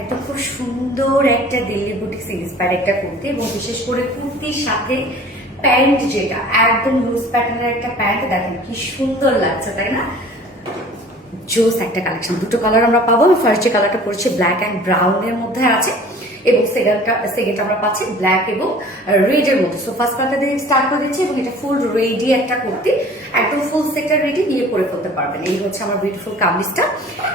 একদম খুব সুন্দর একটা দিল্লি বুটিক্স ইন্সপায়ার একটা কুর্তি, এবং বিশেষ করে কুর্তির সাথে প্যান্ট, যেটা একদম লুজ প্যাটার্নের একটা প্যান্ট, দেখেন কি সুন্দর লাগছে, তাই না? জোস একটা কালেকশন। দুটো কালার আমরা পাবো। আমি ফার্স্ট যে কালারটা পরেছি ব্ল্যাক অ্যান্ড ব্রাউনের মধ্যে আছে, এবং সেকেন্ড আমরা পাচ্ছি ব্ল্যাক এবং রেড এর মধ্যে। সো ফার্স্ট কালারটা দিয়ে স্টার্ট করে দিচ্ছি, এবং এটা ফুল রেডি একটা কুর্তি, একদম ফুল সেক্টর রেডি, নিয়ে পরে ফেলতে পারবেন। এই হচ্ছে আমার বিউটিফুল কামিজটা।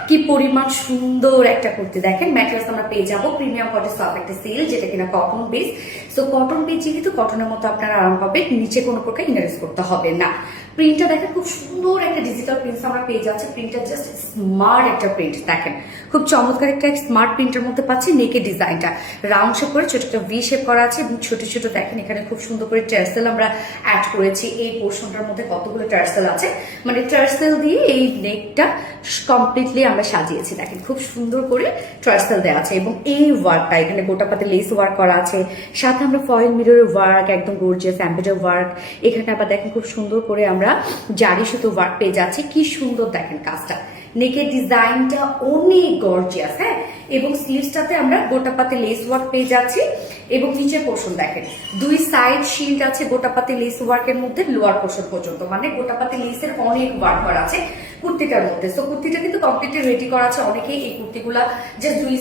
কি পরিমাণ সুন্দর একটা কুর্তি, দেখেন। ম্যাটেরিয়ালস আমরা পেয়ে যাবো প্রিমিয়াম কটন সফট একটা সিল্ক, যেটা কিনা cotton base. So cotton base যেহেতু, কটনের মতো আপনারা আরাম পাবেন, নিচে কোনো প্রকার ইনারেস করতে হবে না। প্রিন্টটা দেখেন, খুব সুন্দর একটা ডিজিটাল প্রিন্ট আমরা পেয়ে যাচ্ছি। প্রিন্টটা জাস্ট স্মার্ট একটা প্রিন্ট, দেখেন খুব চমৎকার একটা স্মার্ট প্রিন্টের মধ্যে পাচ্ছি। নেকের ডিজাইনটা রাউন্ড শেপ করে ছোট একটা ভি শেপ করা আছে, এবং ছোট ছোট দেখেন এখানে খুব সুন্দর করে টার্সেল আমরা অ্যাড করেছি। এই পোর্শনটার মধ্যে কতগুলো টার্সেল আছে, মানে টার্সেল দিয়ে এই নেকটা কমপ্লিটলি আমরা সাজিয়েছি। দেখেন খুব সুন্দর করে টার্সেল দেওয়া আছে, এবং এই ওয়ার্কটা এখানে গোটাপাতে লেস ওয়ার্ক করা আছে, সাথে আমরা ফয়েল মিররের ওয়ার্ক, একদম গর্জিয়াস এমব্রয়ডারি ওয়ার্ক। এখানে আবার দেখেন খুব সুন্দর করে আমরা জারি সুতো ওয়ার্ক পেয়ে যাচ্ছি। কি সুন্দর দেখেন কাজটা, নেকের ডিজাইনটা অনেক গর্জিয়াস। হ্যাঁ, এবং স্লিভসটাতে আমরা গোটাপাতে লেস ওয়ার্ক পেয়ে যাচ্ছি, এবং নিচের পোর্শন দেখেন দুই সাইড শিল্ড আছে গোটাপাতি লেস ওয়ার্কের মধ্যে লোয়ার পোর্শন পর্যন্ত, মানে গোটাপাতি লেসের অনেক ওয়ার্ক করা আছে কুর্তিটার মধ্যে। সো কুর্তিটা কিন্তু কমপ্লিটলি রেডি করা আছে। অনেকেই এই কুর্তিগুলা জাস্ট দুই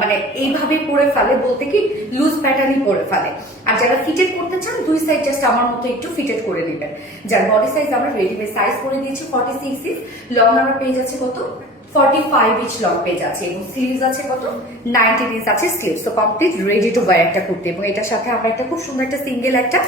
মানে এইভাবে পরে ফেলে, বলতে কি লুজ প্যাটার্নই পরে ফেলে। আর যারা ফিটেড করতে চান, দুই সাইড জাস্ট আমার মতো একটু ফিটেড করে নেবেন। যার বডি সাইজ আমরা রেডিমেড সাইজ করে দিয়েছি 46 ইঞ্চ, লং আমরা পেয়ে যাচ্ছে কত 45 ইঞ্চ লং পেজ আছে, এবং স্লিভস আছে কত 19 ইঞ্চ আছে স্লিভস। তো কমপ্লিট রেডি টু ওয়্যার একটা কুর্তি। এবং এটার সাথে আমরা একটা খুব সুন্দর একটা সিঙ্গেল একটা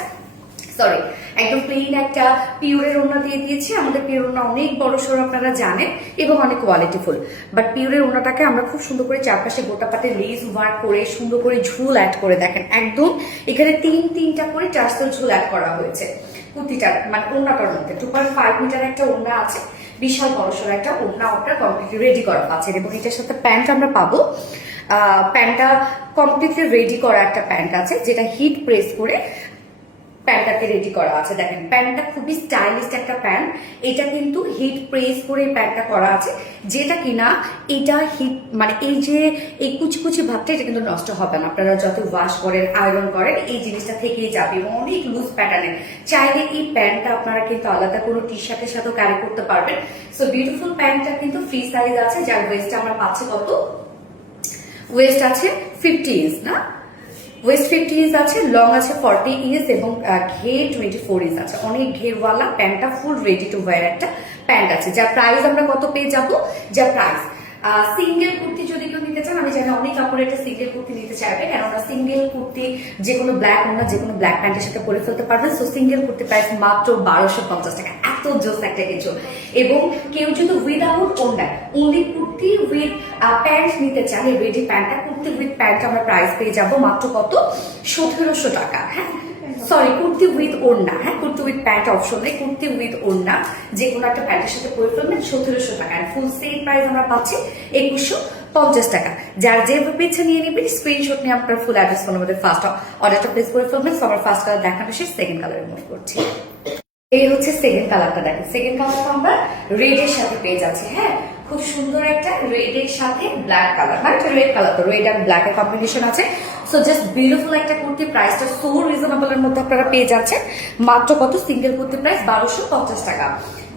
একদম প্লেন একটা পিওরের ওড়না দিয়ে দিয়েছি। আমাদের পিওর ওড়না অনেক বড় সড়ো আপনারা জানেন, এবং অনেক কোয়ালিটিফুল। বাট পিওরের ওড়নাটাকে আমরা খুব সুন্দর করে চারপাশে গোটাপাতে লেস ওয়ার্ক করে সুন্দর করে ঝুল অ্যাড করে, দেখেন একদম এখানে তিনটা করে টার্সেল ঝুল অ্যাড করা হয়েছে কুর্তিটার, মানে ওড়নাটার মধ্যে 2.5 মিটার একটা ওড়না আছে, বিশাল বড়সড় একটা ওড়না আপনার কমপ্লিটলি রেডি করা আছে। এবং এটার সাথে প্যান্ট আমরা পাবো। প্যান্টটা কমপ্লিটলি রেডি করা একটা প্যান্ট আছে, যেটা হিট প্রেস করে প্যান্টটাকে রেডি করা আছে। দেখেন প্যান্টটা খুবই স্টাইলিশ একটা প্যান্ট। এটা কিন্তু হিট প্রেস করে প্যান্টটা করা আছে, যেটা কিনা এটা হিট মানে এই যে এই কুচি কুচি ভাবটা, এটা কিন্তু নষ্ট হবে না। আপনারা যত ওয়াশ করেন, আয়রন করেন, এই জিনিসটা থেকেই যাবে, এবং অনেক লুজ প্যাটার্নের। চাইলে এই প্যান্টটা আপনারা কিন্তু আলাদা কোনো টি শার্টের সাথেও ক্যারি করতে পারবেন। সো বিউটিফুল প্যান্টটা কিন্তু ফ্রি সাইজ আছে, যার ওয়েস্ট আমরা পাচ্ছি কত, ওয়েস্ট আছে 50 ইঞ্চ না, ওয়েস্ট 50 ইঞ্চ আছে, লং আছে 40 ইঞ্চ, এবং ঘের 24 ইঞ্চ আছে। অনেক ঘেরওয়ালা প্যান্টটা ফুল রেডি টু ওয়্যার একটা প্যান্ট আছে, যার প্রাইস আমরা কত পেয়ে যাবো, যার প্রাইস সিঙ্গেল কুর্তি যদি কেউ নিতে চান, আমি জানি অনেক কাপড় একটা সিঙ্গেল কুর্তি নিতে চাইবে, কেননা সিঙ্গেল কুর্তি যে কোনো ব্ল্যাক ওনা যে কোনো ব্ল্যাক প্যান্টের সাথে পরে ফেলতে পারবেন। সো সিঙ্গেল কুর্তি প্রাইস মাত্র 1250 টাকা, এত জোস একটা কিছু। এবং কেউ যদি উইদাউট ওড়না অনলি কুর্তি উইথ প্যান্ট নিতে চান, এই রেডি প্যান্টটা কুর্তি উইথ প্যান্ট আমরা প্রাইস পেয়ে যাবো মাত্র কত 1700 টাকা। হ্যাঁ সরি, কুর্তি উইথ ওড়না, হ্যাঁ কুর্তি উইথ প্যান্ট অপশন নেই, কুর্তি উইথ ওড়না যে কোনো একটা প্যান্টের সাথে পরে ফেলবেন 1700 টাকা। ফুল সেল প্রাইস আমরা পাচ্ছি 2150 টাকা। যার যেভাবে ইচ্ছা নিয়ে নেবেন, স্ক্রিনশট নিয়ে আপনার ফুল অ্যাড্রেস ফোন আমাদের ফার্স্ট অর্ডারটা প্লেস করে ফেলবেন। সো আমার ফার্স্ট কালার দেখানো শেষ, সেকেন্ড কালার মুভ করছি। এই হচ্ছে সেকেন্ড কালারটা, দেখেন সেকেন্ড কালারটা আমরা রেডের সাথে পেয়ে যাচ্ছি। হ্যাঁ খুব সুন্দর একটা রেডের সাথে ব্ল্যাক কালার, মানে রেড কালার, তো রেড আর ব্ল্যাক এর কম্বিনেশন আছে। সো জাস্ট বিউটিফুল একটা কুর্তি, প্রাইসটা সো রিজনেবল এর মধ্যে আপনারা পেয়ে যাচ্ছেন। মাত্র কত, সিঙ্গেল কুর্তি প্রাইস 1250 টাকা,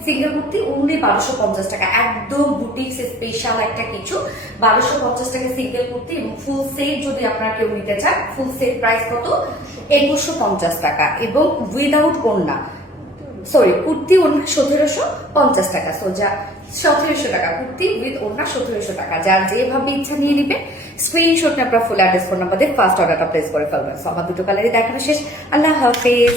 সিঙ্গেল কুর্তি অনলি 1250 টাকা, একদম বুটিক্স স্পেশাল একটা কিছু। 1250 টাকা সিঙ্গেল কুর্তি, এবং ফুল সেট যদি আপনারা কেউ নিতে চান, ফুল সেট প্রাইস কত 2150 টাকা, এবং উইদাউট ওড়না সরি কুর্তি ওড়না 1750 টাকা। সো যা 1700 টাকা কুর্তি উইথ ওড়না 1700 টাকা। যার যেভাবে ইচ্ছা নিয়ে নিবে, স্ক্রিনশট নিয়ে আপনার ফুল অ্যাড্রেস ফোন নাম্বার দিয়ে ফার্স্ট অর্ডারটা প্লেস করে ফেলবেন। সো আমার দুটো কালারই দেখানো শেষ। আল্লাহ হাফেজ।